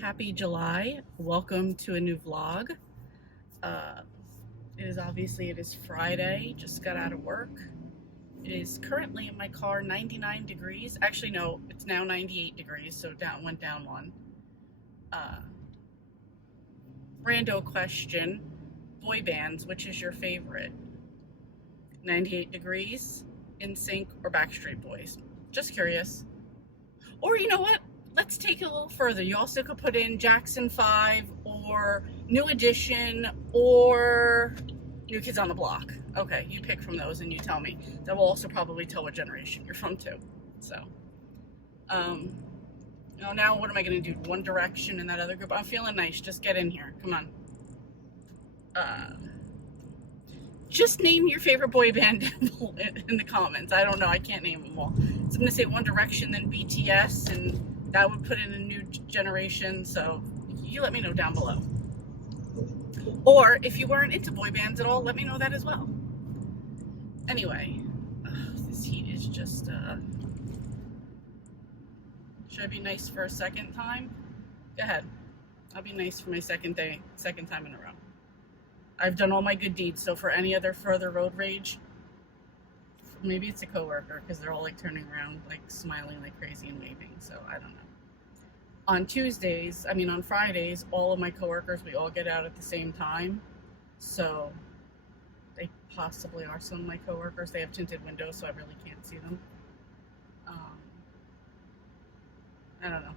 Happy July. Welcome to a new vlog. Uh, it is Friday, just got out of work. It is currently in my car 99 degrees. Actually, no, it's now 98 degrees, so went down one. Rando question, boy bands, which is your favorite? 98 degrees, NSYNC, or Backstreet Boys? Just curious. Or you know what? Let's take it a little further. You also could put in Jackson 5 or New Edition or New Kids on the Block. Okay, you pick from those and you tell me. That will also probably tell what generation you're from too. So, now what am I going to do? One Direction and that other group? I'm feeling nice. Just get in here. Come on. Just name your favorite boy band in the comments. I don't know. I can't name them all. So I'm going to say One Direction, then BTS, and that would put in a new generation. So you let me know down below. Or if you weren't into boy bands at all, let me know that as well. Anyway, this heat is just... Should I be nice for a second time? Go ahead. I'll be nice for my second time in a row. I've done all my good deeds, so for any other further road rage, maybe it's a coworker because they're all like turning around, like smiling like crazy and waving, so I don't know. On Fridays, all of my coworkers, we all get out at the same time, so they possibly are some of my coworkers. They have tinted windows, so I really can't see them. I don't know.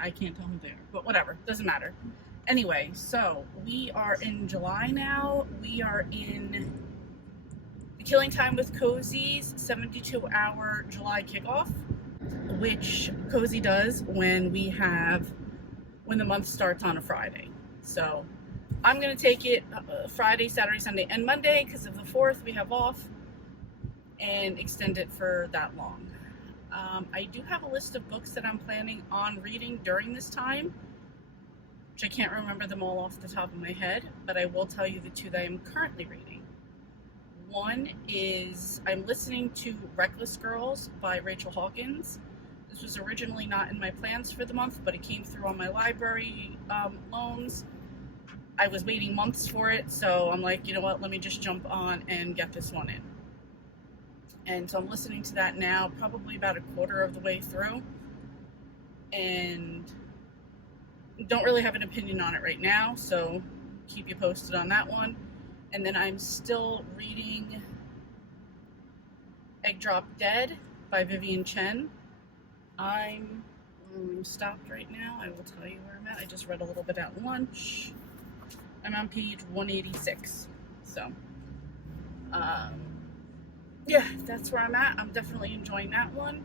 I can't tell who they are, but whatever, doesn't matter. Anyway, so we are in July now. We are in the Killing Time with Cozy's 72-hour July kickoff, which Cozy does when the month starts on a Friday. So I'm going to take it Friday, Saturday, Sunday, and Monday because of the 4th we have off, and extend it for that long. I do have a list of books that I'm planning on reading during this time, which I can't remember them all off the top of my head, but I will tell you the two that I'm currently reading. One is, I'm listening to Reckless Girls by Rachel Hawkins. This was originally not in my plans for the month, but it came through on my library loans. I was waiting months for it, so I'm like, you know what, let me just jump on and get this one in. And so I'm listening to that now, probably about a quarter of the way through, and don't really have an opinion on it right now, so keep you posted on that one. And then I'm still reading Egg Drop Dead by Vivian Chen. I'm stopped right now. I will tell you where I'm at. I just read a little bit at lunch. I'm on page 186. So, yeah, that's where I'm at. I'm definitely enjoying that one.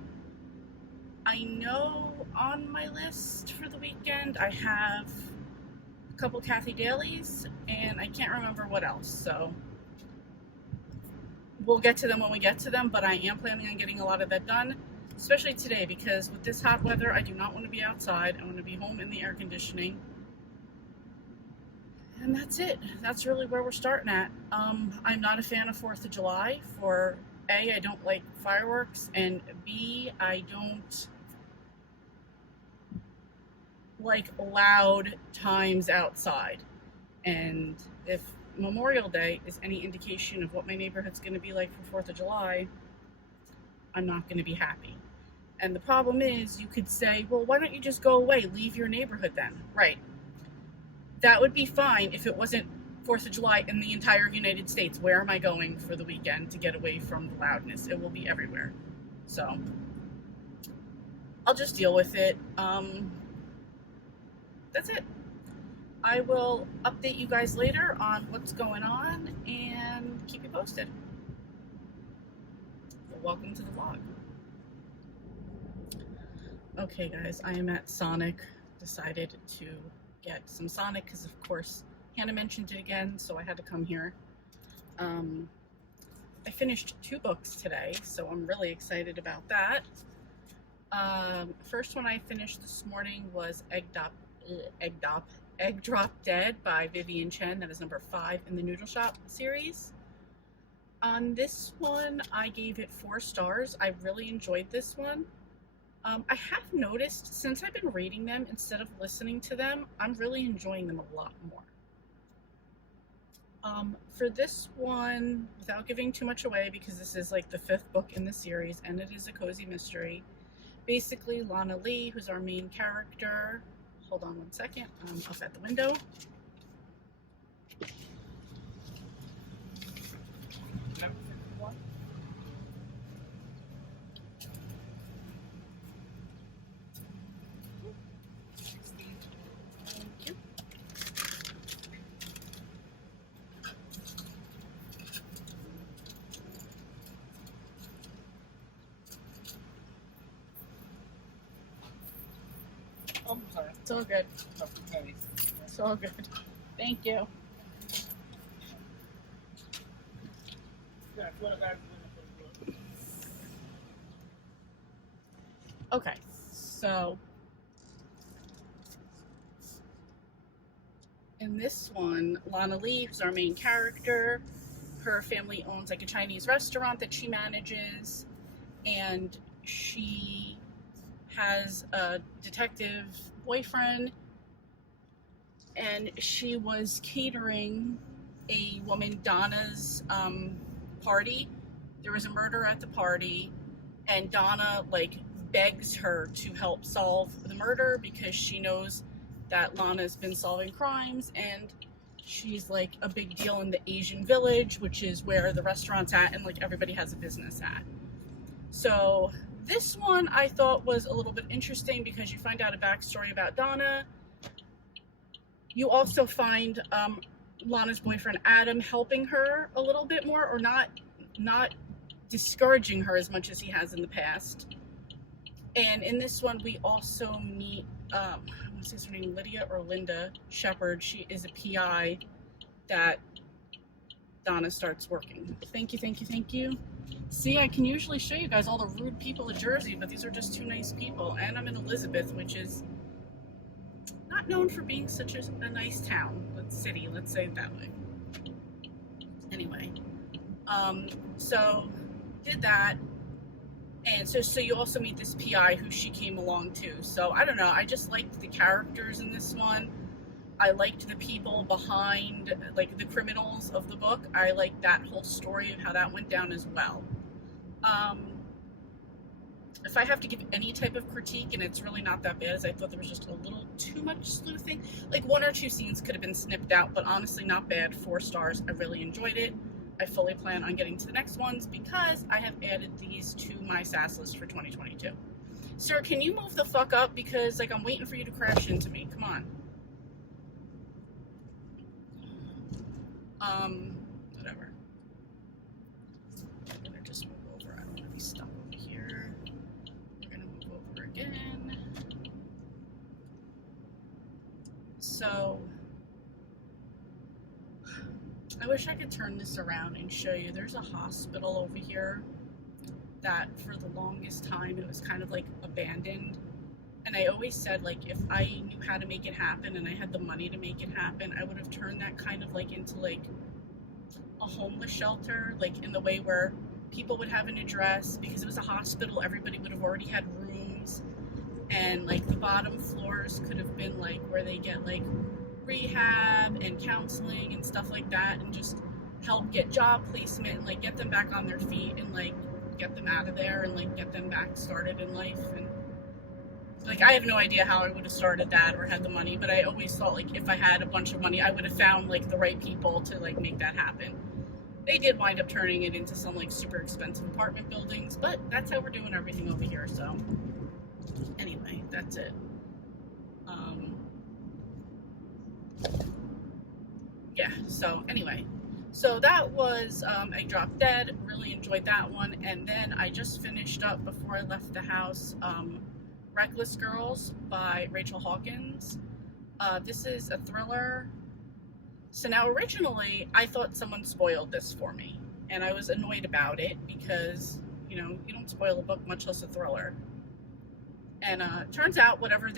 I know on my list for the weekend I have a couple Kathy Dailies, and I can't remember what else, so we'll get to them when we get to them, but I am planning on getting a lot of that done, especially today, because with this hot weather, I do not want to be outside. I want to be home in the air conditioning, and that's it. That's really where we're starting at. I'm not a fan of 4th of July. For A, I don't like fireworks, and B, I don't like loud times outside. And if Memorial Day is any indication of what my neighborhood's going to be like for 4th of July, I'm not going to be happy. And the problem is, you could say, well, why don't you just go away, leave your neighborhood then? Right. That would be fine if it wasn't 4th of July in the entire United States. Where am I going for the weekend to get away from the loudness? It will be everywhere. So I'll just deal with it. That's it. I will update you guys later on what's going on and keep you posted. Welcome to the vlog. Okay guys, I am at Sonic. Decided to get some Sonic because of course Hannah mentioned it again, so I had to come here. I finished 2 books today, so I'm really excited about that. First one I finished this morning was Egg Drop Dead by Vivian Chen. That is number 5 in the Noodle Shop series. On this one, I gave it 4 stars. I really enjoyed this one. I have noticed since I've been reading them instead of listening to them, I'm really enjoying them a lot more. For this one, without giving too much away, because this is like the 5th book in the series and it is a cozy mystery, basically Lana Lee, who's our main character, hold on one second, I'm up at the window. Oh, I'm sorry. It's all good. It's all good. Thank you. Okay, so in this one, Lana Lee, who's our main character, her family owns like a Chinese restaurant that she manages, and she has a detective boyfriend, and she was catering a woman, Donna's party. There was a murder at the party, and Donna like begs her to help solve the murder because she knows that Lana's been solving crimes, and she's like a big deal in the Asian village, which is where the restaurant's at and like everybody has a business at. So this one I thought was a little bit interesting because you find out a backstory about Donna. You also find Lana's boyfriend Adam helping her a little bit more, or not discouraging her as much as he has in the past. And in this one we also meet I want to say her name, Lydia or Linda Shepard. She is a PI that Donna starts working. Thank you, thank you, thank you. See, I can usually show you guys all the rude people of Jersey, but these are just 2 nice people. And I'm in Elizabeth, which is not known for being such a nice town, city, let's say it that way. Anyway, so did that. And so you also meet this PI who she came along to. So I don't know, I just liked the characters in this one. I liked the people behind, like the criminals of the book. I liked that whole story of how that went down as well. If I have to give any type of critique, and it's really not that bad, as I thought there was just a little too much sleuthing. Like 1 or 2 scenes could have been snipped out, but honestly not bad. 4 stars. I really enjoyed it. I fully plan on getting to the next ones because I have added these to my SAS list for 2022. Sir, can you move the fuck up? Because like I'm waiting for you to crash into me. Come on. Whatever. I'm gonna just move over. I don't want to be stuck over here. We're gonna move over again. So I wish I could turn this around and show you. There's a hospital over here that for the longest time it was kind of like abandoned. And I always said, like, if I knew how to make it happen and I had the money to make it happen, I would have turned that kind of like into like a homeless shelter, like in the way where people would have an address. Because it was a hospital, everybody would have already had rooms, and like the bottom floors could have been like where they get like rehab and counseling and stuff like that, and just help get job placement and like get them back on their feet and like get them out of there and like get them back started in life. And like I have no idea how I would have started that or had the money, but I always thought like if I had a bunch of money I would have found like the right people to like make that happen. They did wind up turning it into some like super expensive apartment buildings, but that's how we're doing everything over here. So anyway, that's it. Yeah, so anyway, so that was I Dropped Dead. Really enjoyed that one. And then I just finished up before I left the house Reckless Girls by Rachel Hawkins. This is a thriller. So now originally I thought someone spoiled this for me, and I was annoyed about it because, you know, you don't spoil a book, much less a thriller. And turns out whatever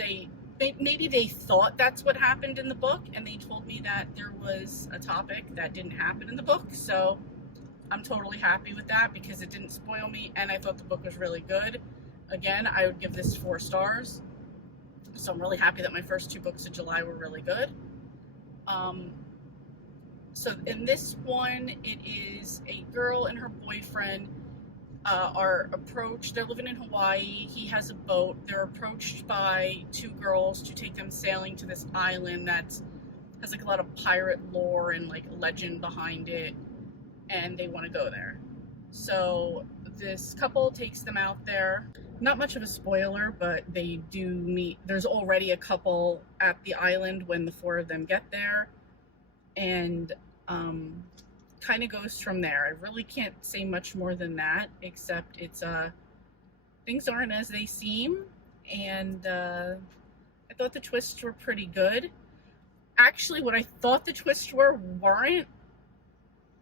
maybe they thought that's what happened in the book, and they told me that there was a topic that didn't happen in the book. So I'm totally happy with that because it didn't spoil me, and I thought the book was really good. again, I would give this 4 stars. So I'm really happy that my first 2 books of July were really good. So in this one, it is a girl and her boyfriend are approached. They're living in Hawaii. He has a boat. They're approached by 2 girls to take them sailing to this island that has like a lot of pirate lore and like legend behind it, and they want to go there. So this couple takes them out there. Not much of a spoiler, but they do meet. There's already a couple at the island when the 4 of them get there, and kind of goes from there. I really can't say much more than that, except it's things aren't as they seem, and I thought the twists were pretty good. Actually, what I thought the twists weren't.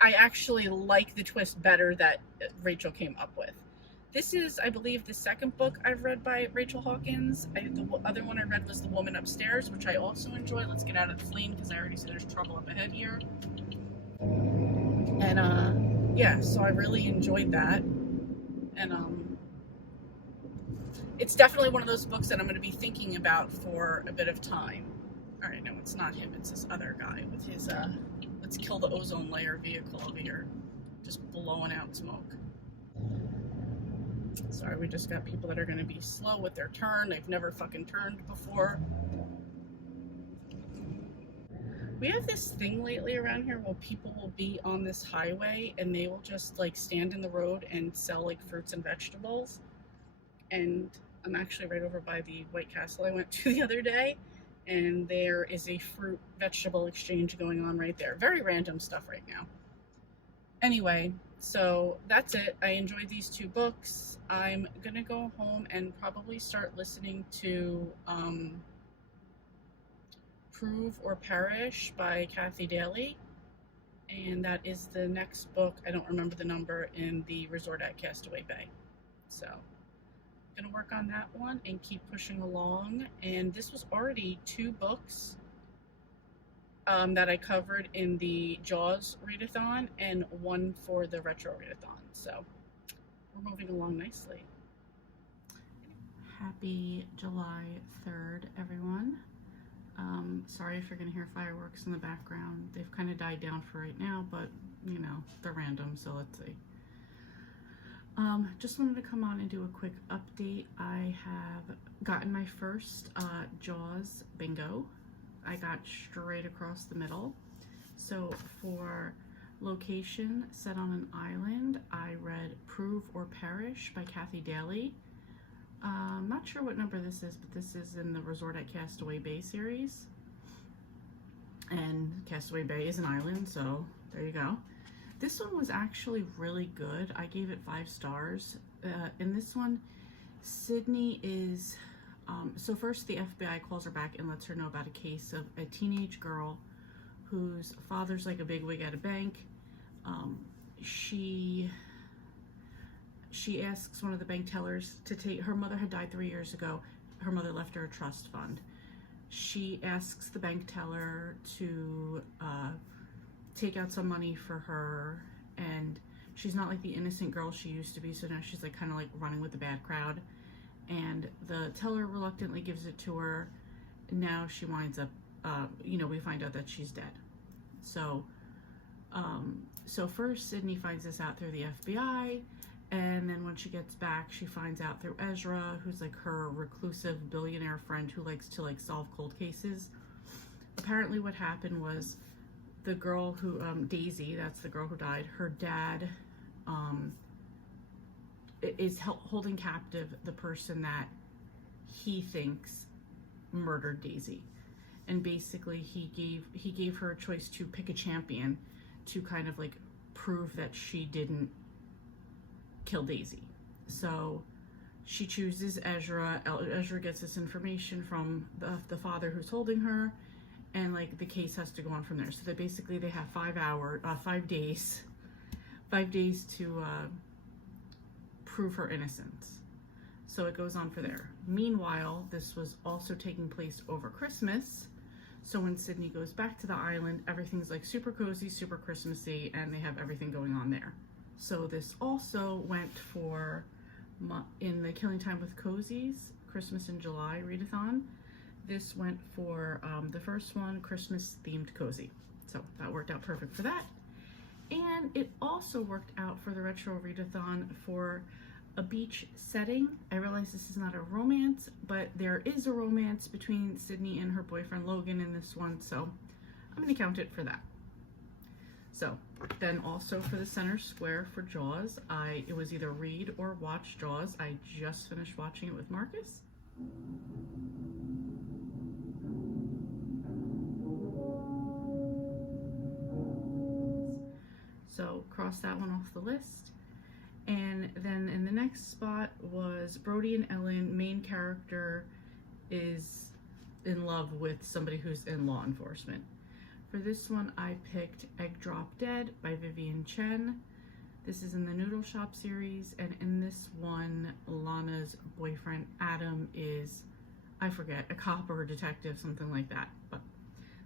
I actually like the twist better that Rachel came up with. This is, I believe, the 2nd book I've read by Rachel Hawkins. The other one I read was The Woman Upstairs, which I also enjoy. Let's get out of the flame because I already said there's trouble up ahead here. And yeah, so I really enjoyed that. And it's definitely one of those books that I'm going to be thinking about for a bit of time. All right, no, it's not him. It's this other guy with his let's kill the ozone layer vehicle over here, just blowing out smoke. Sorry, we just got people that are going to be slow with their turn. They've never fucking turned before. We have this thing lately around here where people will be on this highway and they will just like stand in the road and sell like fruits and vegetables. And I'm actually right over by the White Castle I went to the other day, and there is a fruit vegetable exchange going on right there. Very random stuff right now. Anyway, so that's it. I enjoyed these 2 books. I'm gonna go home and probably start listening to Prove or Perish by Kathy Daly, and that is the next book, I don't remember the number, in the resort at Castaway Bay. So I'm gonna work on that one and keep pushing along. And this was already 2 books that I covered in the Jaws readathon and 1 for the retro readathon, so we're moving along nicely. Happy July 3rd, everyone. Sorry if you're gonna hear fireworks in the background. They've kind of died down for right now, but you know, they're random, so let's see. Just wanted to come on and do a quick update. I have gotten my first Jaws bingo. I got straight across the middle. So for location set on an island, I read Prove or Perish by Kathy Daly. I'm not sure what number this is, but this is in the Resort at Castaway Bay series. And Castaway Bay is an island, so there you go. This one was actually really good. I gave it 5 stars. In this one, Sydney is, so first the FBI calls her back and lets her know about a case of a teenage girl whose father's like a bigwig at a bank. She asks one of the bank tellers to take, her mother had died 3 years ago. Her mother left her a trust fund. She asks the bank teller to take out some money for her, and she's not like the innocent girl she used to be, so now she's like kind of like running with the bad crowd, and the teller reluctantly gives it to her. Now she winds up, you know, we find out that she's dead. So first Sydney finds this out through the FBI, and then when she gets back, she finds out through Ezra, who's like her reclusive billionaire friend who likes to like solve cold cases. Apparently what happened was the girl who, Daisy, that's the girl who died, her dad is holding captive the person that he thinks murdered Daisy. And basically he gave her a choice to pick a champion to kind of like prove that she didn't kill Daisy. So she chooses Ezra. Ezra gets this information from the father who's holding her, and like the case has to go on from there. So they basically they have 5 days to prove her innocence. So it goes on for there. Meanwhile, this was also taking place over Christmas. So when Sydney goes back to the island, everything's like super cozy, super Christmassy, and they have everything going on there. So this also went for in the Killing Time with Cozy's Christmas in July readathon. This went for the first one, Christmas themed cozy. So that worked out perfect for that. And it also worked out for the retro readathon for a beach setting. I realize this is not a romance, but there is a romance between Sydney and her boyfriend Logan in this one, so I'm gonna count it for that. So then also for the center square for Jaws, it was either read or watch Jaws. I just finished watching it with Marcus. So cross that one off the list. And then in the next spot was Brody and Ellen. Main character is in love with somebody who's in law enforcement. For this one, I picked Egg Drop Dead by Vivian Chen. This is in the Noodle Shop series, and in this one, Lana's boyfriend Adam is, I forget, a cop or a detective, something like that, but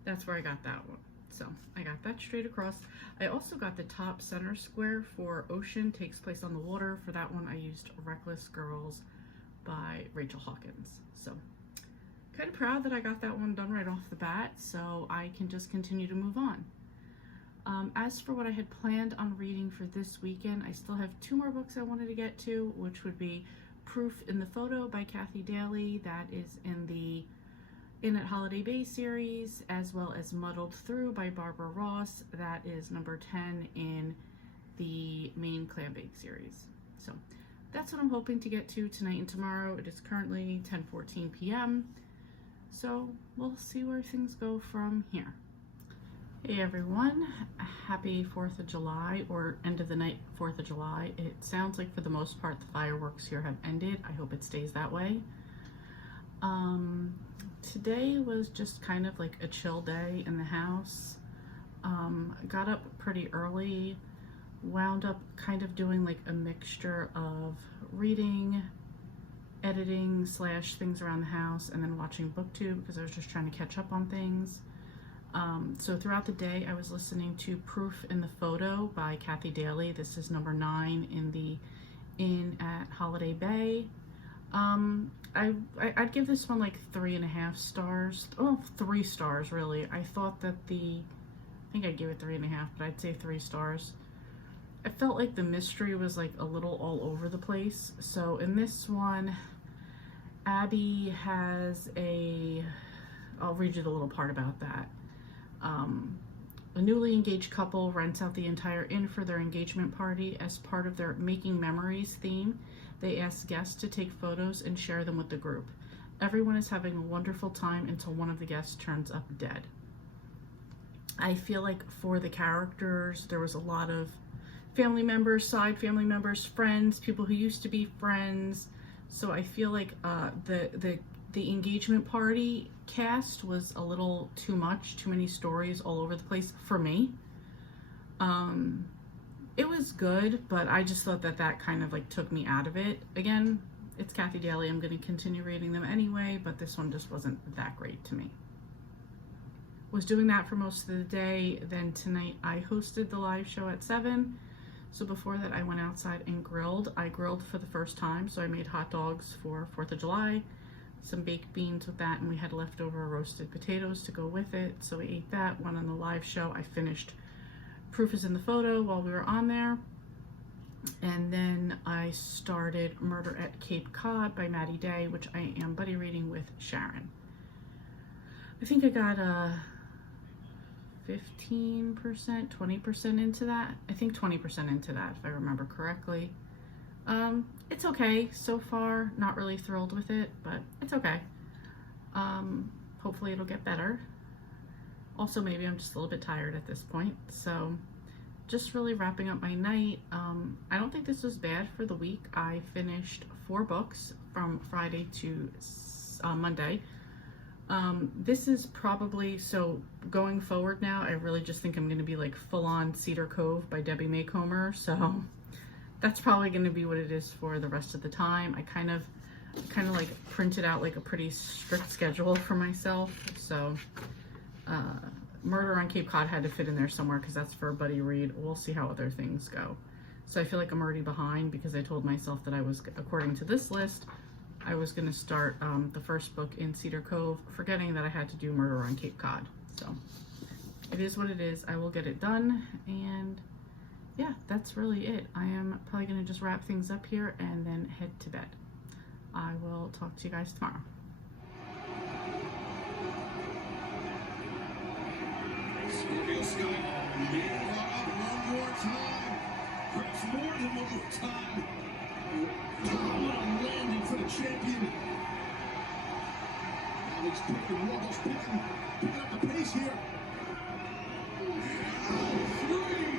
that's where I got that one. So I got that straight across. I also got the top center square for Ocean Takes Place on the Water. For that one, I used Reckless Girls by Rachel Hawkins. So kind of proud that I got that one done right off the bat, so I can just continue to move on. As for what I had planned on reading for this weekend, I still have 2 more books I wanted to get to, which would be Proof in the Photo by Kathy Daly. That is in the at Holiday Bay series, as well as Muddled Through by Barbara Ross. That is number 10 in the main Clambake series. So that's what I'm hoping to get to tonight and tomorrow. It is currently 10:14 p.m. So we'll see where things go from here. Hey everyone, happy 4th of July, or end of the night 4th of July. It sounds like for the most part the fireworks here have ended. I hope it stays that way. Today was just kind of like a chill day in the house. Got up pretty early, wound up kind of doing like a mixture of reading, editing / things around the house, and then watching BookTube because I was just trying to catch up on things. So throughout the day I was listening to Proof in the Photo by Kathy Daly. This is number 9 in the at Holiday Bay. I'd give this one like 3.5 stars. Oh, 3 stars really. I thought that I think I gave it 3.5, but I'd say 3 stars. I felt like the mystery was like a little all over the place. So in this one, Abby has I'll read you the little part about that. A newly engaged couple rents out the entire inn for their engagement party. As part of their Making Memories theme, they ask guests to take photos and share them with the group. Everyone is having a wonderful time until one of the guests turns up dead. I feel like for the characters, there was a lot of family members, side family members, friends, people who used to be friends. So I feel like the engagement party cast was a little too much, too many stories all over the place for me. It was good, but I just thought that kind of like took me out of it. Again, it's Kathy Daly. I'm going to continue reading them anyway, but this one just wasn't that great to me. Was doing that for most of the day. Then tonight I hosted the live show at 7. So before that I went outside and grilled. I grilled for the first time, so I made hot dogs for 4th of July, some baked beans with that, and we had leftover roasted potatoes to go with it. So we ate that, went on the live show. I finished Proof is in the Photo while we were on there. And then I started Murder at Cape Cod by Maddie Day, which I am buddy reading with Sharon. I think I got 15%, 20% into that. I think 20% into that, if I remember correctly. It's okay so far. Not really thrilled with it, but it's okay. Hopefully it'll get better. Also, maybe I'm just a little bit tired at this point. So just really wrapping up my night. I don't think this was bad for the week. I finished 4 books from Friday to Monday. This is probably, so going forward now, I really just think I'm going to be like full on Cedar Cove by Debbie Maycomer. So that's probably going to be what it is for the rest of the time. I kind of like printed out like a pretty strict schedule for myself. So Murder on Cape Cod had to fit in there somewhere because that's for a buddy read. We'll see how other things go. So I feel like I'm already behind because I told myself that I was, according to this list, I was going to start the first book in Cedar Cove, forgetting that I had to do Murder on Cape Cod. So it is what it is. I will get it done, and yeah, that's really it. I am probably going to just wrap things up here and then head to bed. I will talk to you guys tomorrow. Scorpio Sky, one more time. Perhaps more than one more time. What a landing for the champion. Alex picking, Wardlow's picking up the pace here. Three.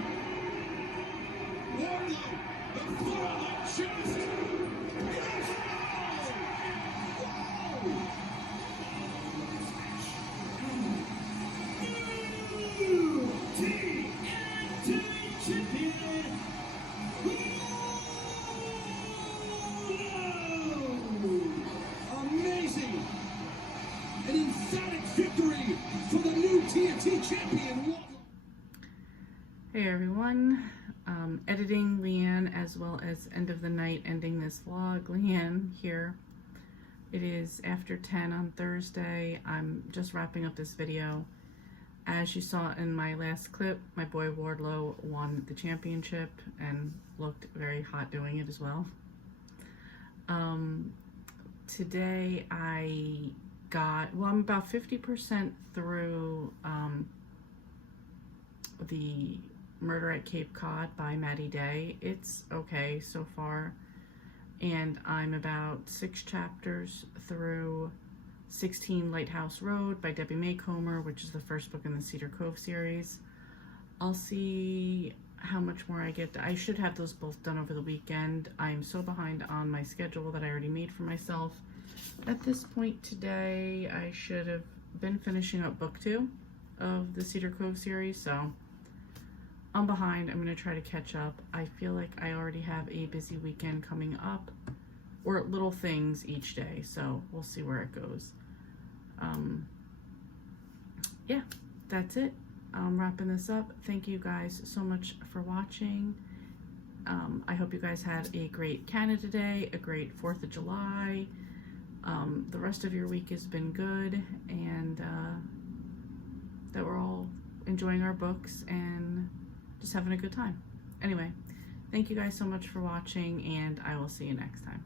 Wardlow, the foot on the chest. Yes! Whoa! Amazing! An emphatic victory for the new TNT champion. Hey everyone, editing Leanne as well as end of the night ending this vlog. Leanne here. It is after 10 on Thursday. I'm just wrapping up this video. As you saw in my last clip, my boy Wardlow won the championship and looked very hot doing it as well. Today I got, well, I'm about 50% through the Murder at Cape Cod by Maddie Day. It's okay so far. And I'm about 6 chapters through 16 Lighthouse Road by Debbie May Comer, which is the first book in the Cedar Cove series. I'll see how much more I get. I should have those both done over the weekend. I'm so behind on my schedule that I already made for myself. At this point today, I should have been finishing up book 2 of the Cedar Cove series, so I'm behind. I'm going to try to catch up. I feel like I already have a busy weekend coming up, or little things each day, so we'll see where it goes. Yeah, that's it. I'm wrapping this up. Thank you guys so much for watching. I hope you guys had a great Canada Day, a great 4th of July. The rest of your week has been good, and that we're all enjoying our books and just having a good time. Anyway, thank you guys so much for watching, and I will see you next time.